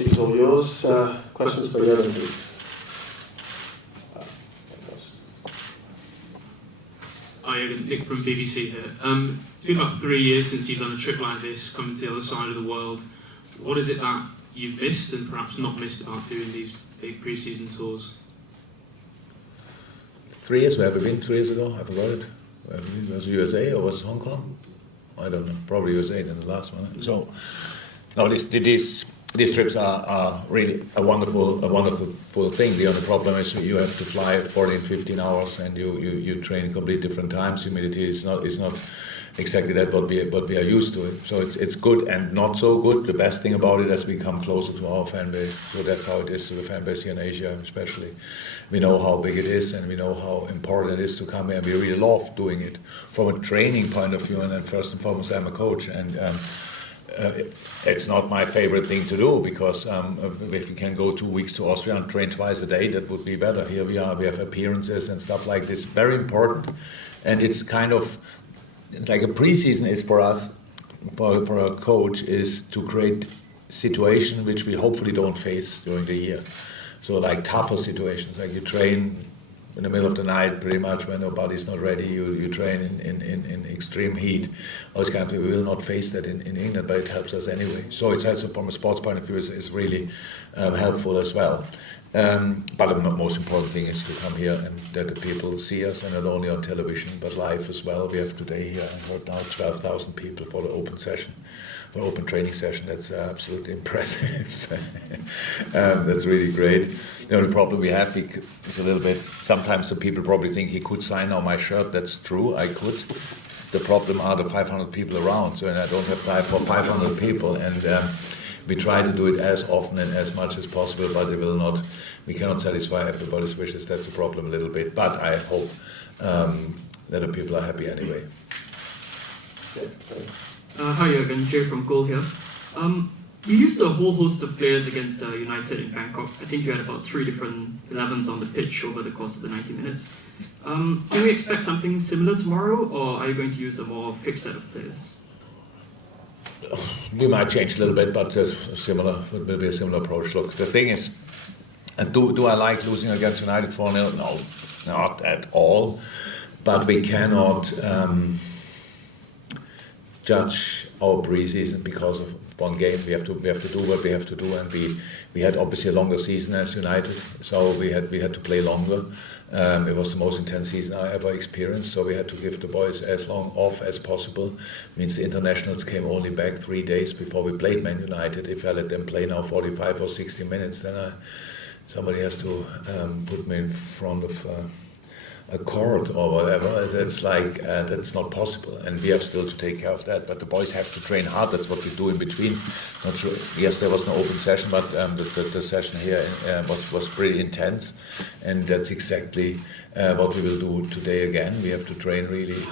It's all yours. Questions for Jurgen, please. Hi, Nick from BBC here. It's been about 3 years since you've done a trip like this, coming to the other side of the world. What is it that you've missed and perhaps not missed about doing these big pre-season tours? 3 years, where have we been 3 years ago? I forgot it. Was it USA or was it Hong Kong? I don't know. Probably USA in the last one. So, no, these trips are really a wonderful thing. The only problem is you have to fly 14, 15 hours and you train in completely different times. Humidity is not exactly that what we are used to it. So it's good and not so good. The best thing about it is we come closer to our fan base. So that's how it is to the fan base here in Asia, especially. We know how big it is and we know how important it is to come here. And we really love doing it from a training point of view. And then first and foremost, I'm a coach and. It's not my favorite thing to do because if we can go 2 weeks to Austria and train twice a day, that would be better. Here we have appearances and stuff like this, very important. And it's kind of like a pre-season is for us, for a coach, is to create situation which we hopefully don't face during the year. So like tougher situations, like you train in the middle of the night, pretty much when nobody's not ready, you train in extreme heat. Those kinds of, we will not face that in England, but it helps us anyway. So it's also from a sports point of view, is really helpful as well. But the most important thing is to come here and that the people see us, and not only on television, but live as well. We have today here, I heard now 12,000 people for the open session. For open training session, that's absolutely impressive. That's really great. The only problem we have is a little bit, sometimes the people probably think he could sign now my shirt. That's true, I could. The problem are the 500 people around, so I don't have time for 500 people. And we try to do it as often and as much as possible, but we cannot satisfy everybody's wishes. That's a problem a little bit, but I hope that the people are happy anyway. Hi Jurgen, Jay from Goal here. You used a whole host of players against United in Bangkok. I think you had about 3 different 11s on the pitch over the course of the 90 minutes. Can we expect something similar tomorrow, or are you going to use a more fixed set of players? We might change a little bit, but it will be a similar approach. Look, the thing is, do I like losing against United 4-0? No, not at all. But we cannot judge our pre-season because of one game. We have to do what we have to do, and we had obviously a longer season as United, so we had to play longer. It was the most intense season I ever experienced, so we had to give the boys as long off as possible. Means the internationals came only back 3 days before we played Man United. If I let them play now 45 or 60 minutes, then somebody has to put me in front of a court or whatever. It's like that's not possible, and we have still to take care of that. But the boys have to train hard. That's what we do in between. Not sure. Yes, there was no open session, but the session here was pretty intense, and that's exactly what we will do today again. We have to train really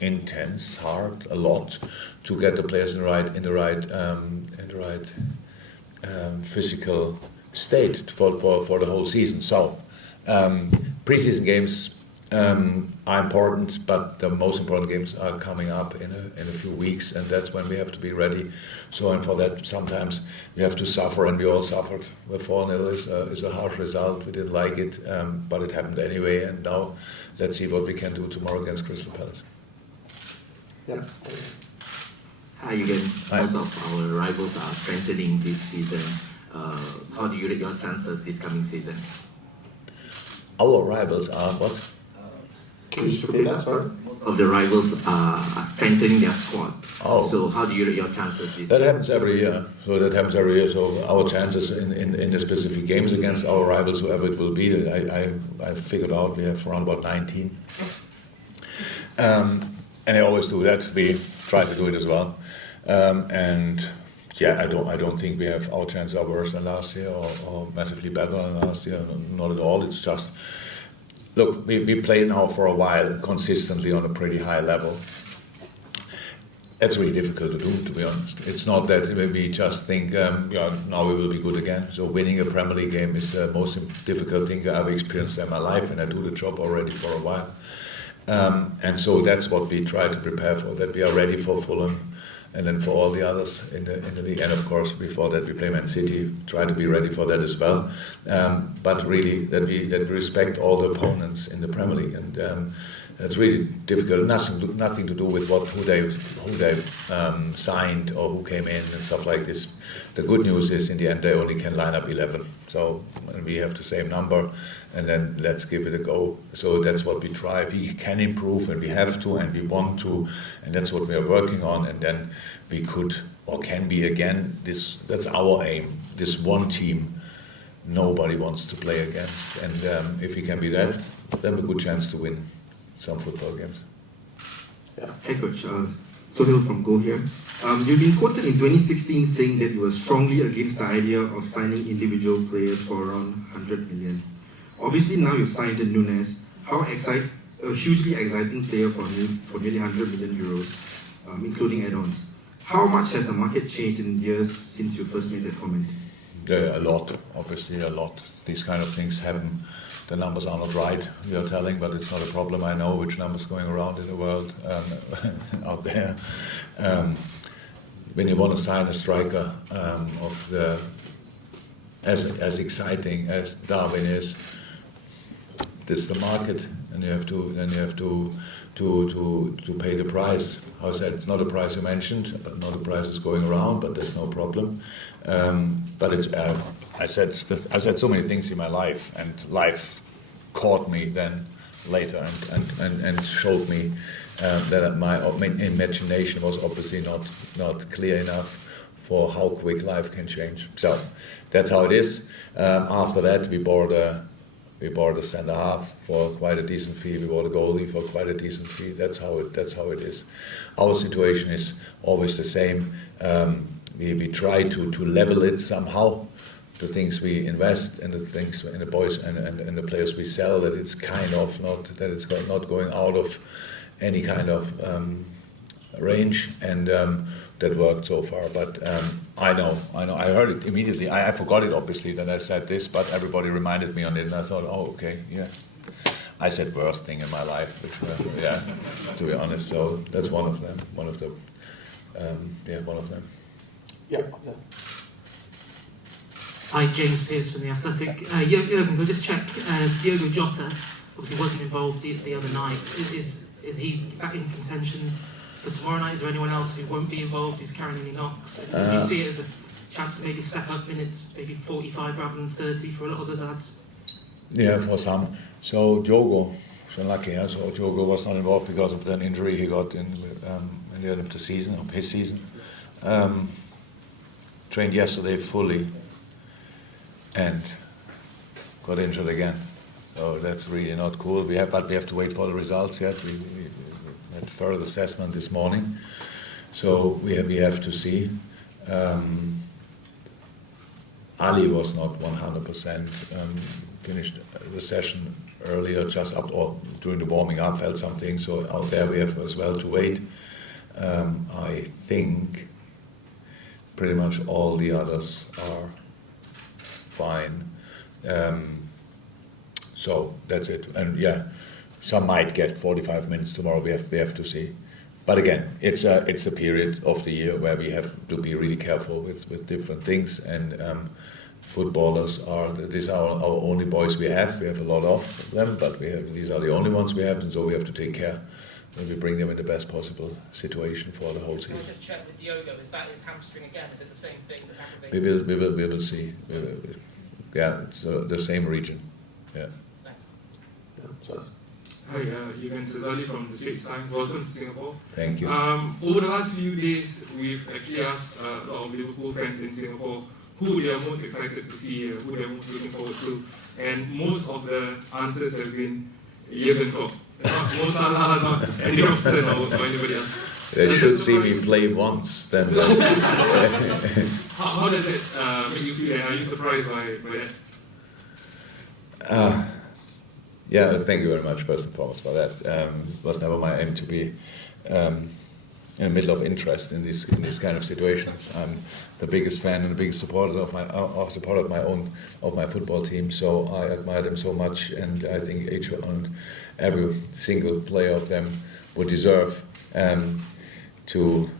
intense, hard, a lot, to get the players in the right physical state for the whole season. So. Pre-season games are important, but the most important games are coming up in a few weeks, and that's when we have to be ready. So, and for that, sometimes we have to suffer, and we all suffered. With 4-0 is a harsh result. We didn't like it, but it happened anyway. And now, let's see what we can do tomorrow against Crystal Palace. Yeah. Hi again. Most of our rivals are strengthening this season. How do you rate your chances this coming season? Our rivals are what? Can you just repeat that, sorry? Most of the rivals are strengthening their squad. Oh. So how do you rate your chances this That happens every year. So our chances in the specific games against our rivals, whoever it will be, I figured out we have around about 19. And I always do that. We try to do it as well. And yeah, I don't think we have our chances are worse than last year or massively better than last year. Not at all. It's just, look, we play now for a while consistently on a pretty high level. It's really difficult to do, to be honest. It's not that we just think, now we will be good again. So winning a Premier League game is the most difficult thing I've experienced in my life, and I do the job already for a while. And so that's what we try to prepare for, that we are ready for Fulham. and then for all the others in the league. And of course, before that, we play Man City. Try to be ready for that as well. But really, that we respect all the opponents in the Premier League, and it's really difficult. Nothing to do with who they signed or who came in and stuff like this. The good news is, in the end, they only can line up 11. So we have the same number, and then let's give it a go. So that's what we try. We can improve, and we have to, and we want to, and that's what we are working on. And then we could or can be again. That's our aim. This one team nobody wants to play against, and if we can be that, then we have a good chance to win some football games. Yeah. Hey Coach, Sohail from Goal here. You've been quoted in 2016 saying that you were strongly against the idea of signing individual players for around 100 million. Obviously now you've signed Nunez, a hugely exciting player for nearly 100 million euros, including add-ons. How much has the market changed in years since you first made that comment? Yeah, a lot, obviously a lot. These kind of things happen. The numbers are not right, we are telling, but it's not a problem. I know which numbers going around in the world out there. When you want to sign a striker as exciting as Darwin is, this is the market, and you have to pay the price. How I said, it's not a price you mentioned, but not a price is going around, but that's no problem. But it's, I said so many things in my life, and life caught me then later and showed me that my imagination was obviously not clear enough for how quick life can change. So that's how it is. After that, we bought a centre half for quite a decent fee. We bought a goalie for quite a decent fee. That's how it is. Our situation is always the same. We try to level it somehow. The things we invest and the things in the boys and the players we sell, that it's kind of not going out of any kind of range, and that worked so far. But I know. I heard it immediately. I forgot it obviously that I said this, but everybody reminded me on it, and I thought, oh, okay, yeah. I said worst thing in my life, which to be honest. So that's one of them. One of them. Yeah. Hi, James Pearce from The Athletic. Jurgen, can I just check, Diogo Jota obviously wasn't involved the other night. Is he back in contention for tomorrow night? Is there anyone else who won't be involved, who's carrying any knocks? Do you see it as a chance to maybe step up minutes, maybe 45 rather than 30 for a lot of the lads? Yeah, for some. So Diogo, so lucky. Yeah? So Diogo was not involved because of an injury he got in the end of the season, of his season. Trained yesterday fully, and got injured again. So that's really not cool. But we have to wait for the results yet. We had further assessment this morning, so we have to see. Ali was not 100%. Finished the session earlier, just up or during the warming up, felt something. So out there we have as well to wait. I think pretty much all the others are fine. So that's it. And yeah, some might get 45 minutes tomorrow. We have to see. But again, it's a period of the year where we have to be really careful with different things. And footballers these are our only boys we have. We have a lot of them, but these are the only ones we have, and so we have to take care that we bring them in the best possible situation for the whole season. Can I just check with Diogo? Is that his hamstring again? Is it the same thing that's aggravated? We will see. Yeah, so the same region. Yeah. So, Hi, Jurgen Cesali from the Straits Times. Welcome to Singapore. Thank you. Over the last few days, we've actually asked a lot of Liverpool fans in Singapore who they are most excited to see, who they are most looking forward to, and most of the answers have been Jurgen Klopp. Not Mo Salah, not Andy Robertson or anybody else. They should see me play once, then. How does it make you feel, and are you surprised by that? Yeah, thank you very much, first and foremost, for that. It was never my aim to be in the middle of interest in these kind of situations. I'm the biggest fan and the biggest supporter of my football team. So I admire them so much, and I think each and every single player of them would deserve to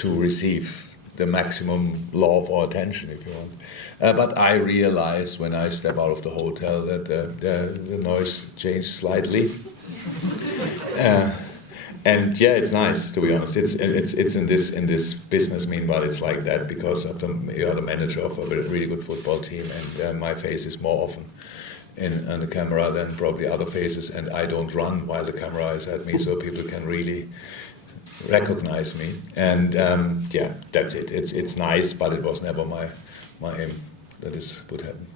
to receive the maximum love or attention, if you want. But I realize when I step out of the hotel that the noise changed slightly. And yeah, it's nice, to be honest. It's in this business. Meanwhile, it's like that because you are the manager of a really good football team, and my face is more often on the camera than probably other faces, and I don't run while the camera is at me, so people can really recognize me. And yeah, that's it. It's nice, but it was never my aim that this would happen.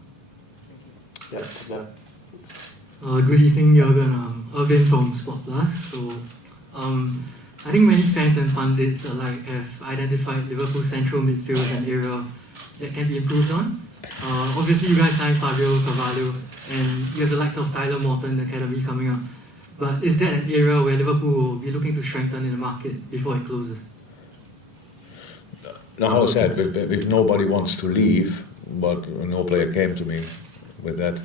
Yeah. Good evening, Jurgen. Irvin from Sport Plus. So, I think many fans and pundits alike have identified Liverpool's central midfield as an area that can be improved on. Obviously, you guys signed Fabio Carvalho, and you have the likes of Tyler Morton Academy coming up. But is that an area where Liverpool will be looking to strengthen in the market before it closes? Now, how I said, if nobody wants to leave, but no player came to me with that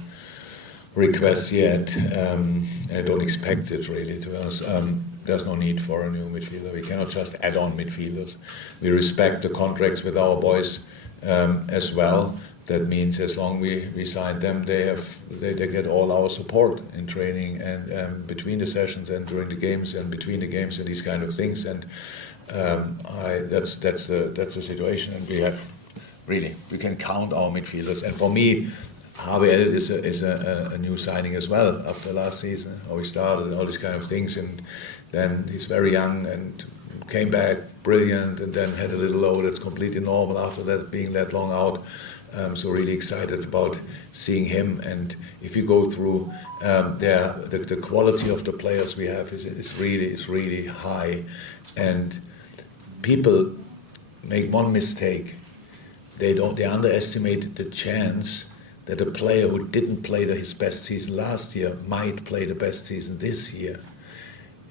request yet, I don't expect it really, to be honest. There's no need for a new midfielder. We cannot just add on midfielders. We respect the contracts with our boys as well. That means as long we sign them, they get all our support in training and between the sessions and during the games and between the games and these kind of things. And that's the situation. And we can count our midfielders. And for me, Harvey Elliott is a new signing as well after last season, how he started and all these kind of things. And then he's very young and came back brilliant, and then had a little low that's completely normal after that, being that long out. So really excited about seeing him. And if you go through the quality of the players we have is really high. And people make one mistake. They underestimate the chance that a player who didn't play his best season last year might play the best season this year.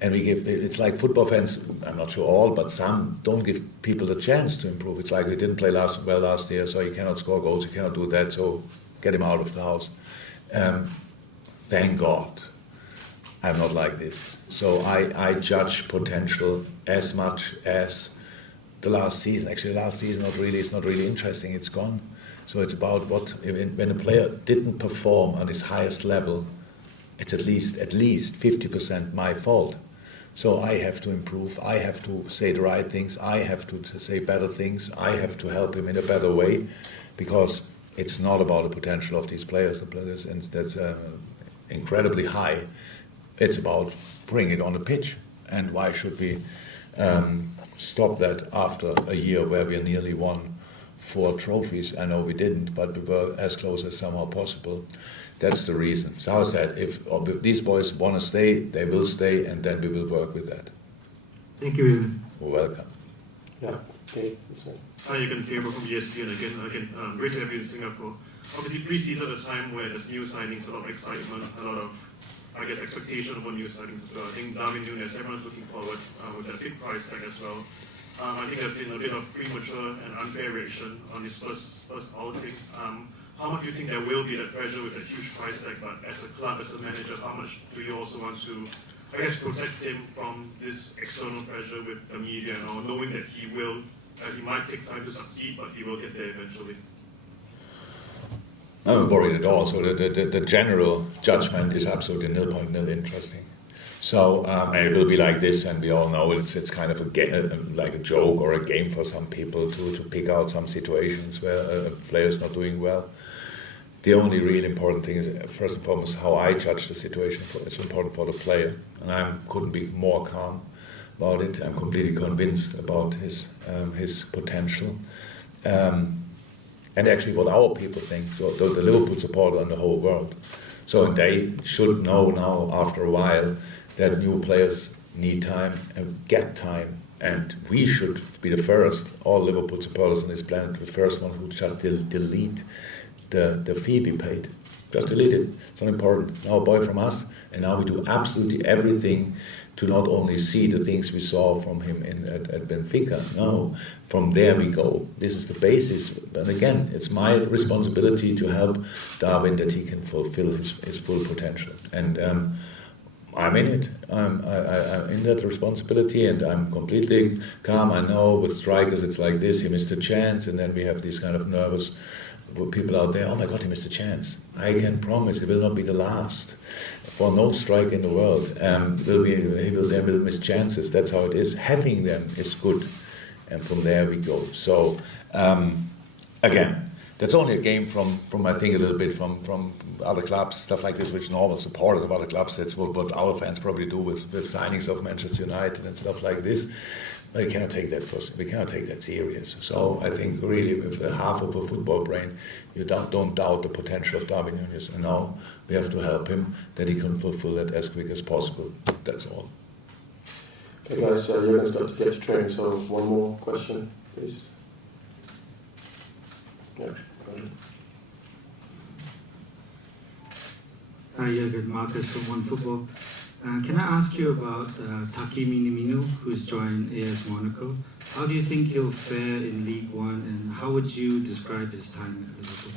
And it's like football fans, I'm not sure all, but some don't give people the chance to improve. It's like he didn't play well last year, so he cannot score goals, he cannot do that, so get him out of the house. Thank God I'm not like this. So I judge potential as much as the last season. Actually, the last season it's not really interesting, it's gone. So it's about when a player didn't perform on his highest level, it's at least 50% my fault. So I have to improve, I have to say the right things, I have to say better things, I have to help him in a better way, because it's not about the potential of these players, and that's incredibly high. It's about bringing it on the pitch. And why should we stop that after a year where we nearly won 4 trophies? I know we didn't, but we were as close as somehow possible. That's the reason. So I said, if these boys want to stay, they will stay, and then we will work with that. Thank you, Evan. You're welcome. Yeah. Okay. This one. Hi, you can hear from ESPN again. Great to have you in Singapore. Obviously, pre-season at a time where there's new signings, a lot of excitement, a lot of, I guess, expectation for new signings as well. I think Darwin Nunez, everyone's looking forward with that big price tag as well. I think there's been a bit of premature and unfair reaction on his first outing. How much do you think there will be that pressure with a huge price tag? But as a club, as a manager, how much do you also want to, I guess, protect him from this external pressure with the media and all, knowing that he might take time to succeed, but he will get there eventually? I'm not worried at all. So the general judgment is absolutely nil interesting. So and it will be like this, and we all know it's kind of like a joke or a game for some people to pick out some situations where a player is not doing well. The only real important thing is, first and foremost, how I judge the situation. It's important for the player, and I couldn't be more calm about it. I'm completely convinced about his potential. And actually what our people think, so the Liverpool supporter and the whole world. So they should know now, after a while, that new players need time and get time. And we should be the first, all Liverpool supporters on this planet, the first one who just delete the fee we paid. Just delete it. It's not important. Now a boy from us, and now we do absolutely everything to not only see the things we saw from him at Benfica. No, from there we go. This is the basis. And again, it's my responsibility to help Darwin that he can fulfill his full potential. And I'm in it. I'm in that responsibility, and I'm completely calm. I know with strikers it's like this: he missed a chance, and then we have these kind of nervous people out there. Oh my God, he missed a chance! I can promise, it will not be the last. For no striker in the world, he will miss chances. That's how it is. Having them is good, and from there we go. So again. That's only a game from I think a little bit from other clubs, stuff like this, which normal supporters of other clubs. That's what our fans probably do with signings of Manchester United and stuff like this. But we cannot take that we cannot take that serious. So I think really with half of a football brain, you don't doubt the potential of Darwin Nunez. And now we have to help him that he can fulfill that as quick as possible. That's all. Okay, guys, Jurgen's got to get to training, so one more question, please. Yeah. Hi, Jurgen, Marcus from OneFootball. Can I ask you about Taki Minamino, who's joined AS Monaco? How do you think he'll fare in League One, and how would you describe his time at Liverpool?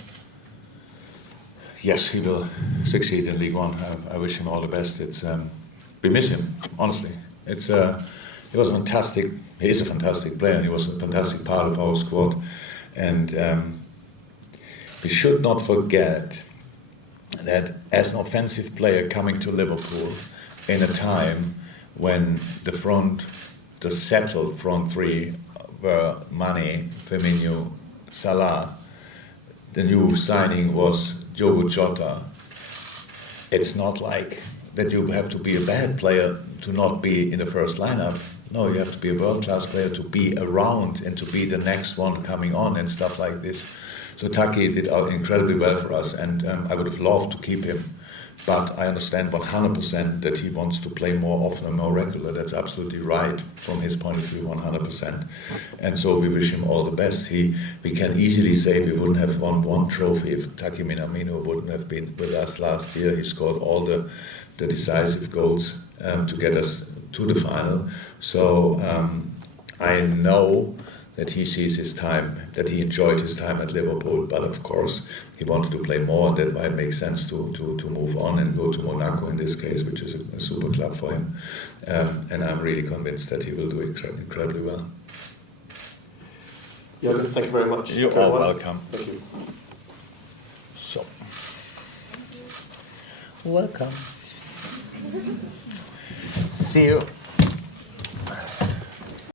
Yes, he will succeed in League One. I wish him all the best. We miss him, honestly. He was a fantastic. He is a fantastic player, and he was a fantastic part of our squad. And we should not forget that as an offensive player coming to Liverpool in a time when the settled front three were Mane, Firmino, Salah, the new signing was Diogo Jota. It's not like that you have to be a bad player to not be in the first lineup. No, you have to be a world-class player to be around and to be the next one coming on and stuff like this. So Taki did incredibly well for us, and I would have loved to keep him. But I understand 100% that he wants to play more often and more regular. That's absolutely right from his point of view, 100%. And so we wish him all the best. We can easily say we wouldn't have won one trophy if Taki Minamino wouldn't have been with us last year. He scored all the decisive goals to get us to the final. So I know that he sees his time, that he enjoyed his time at Liverpool, but of course he wanted to play more, and that might make sense to move on and go to Monaco in this case, which is a super club for him. And I'm really convinced that he will do incredibly well. Jurgen, thank you very much. You're all welcome. Thank you. So, welcome. See you.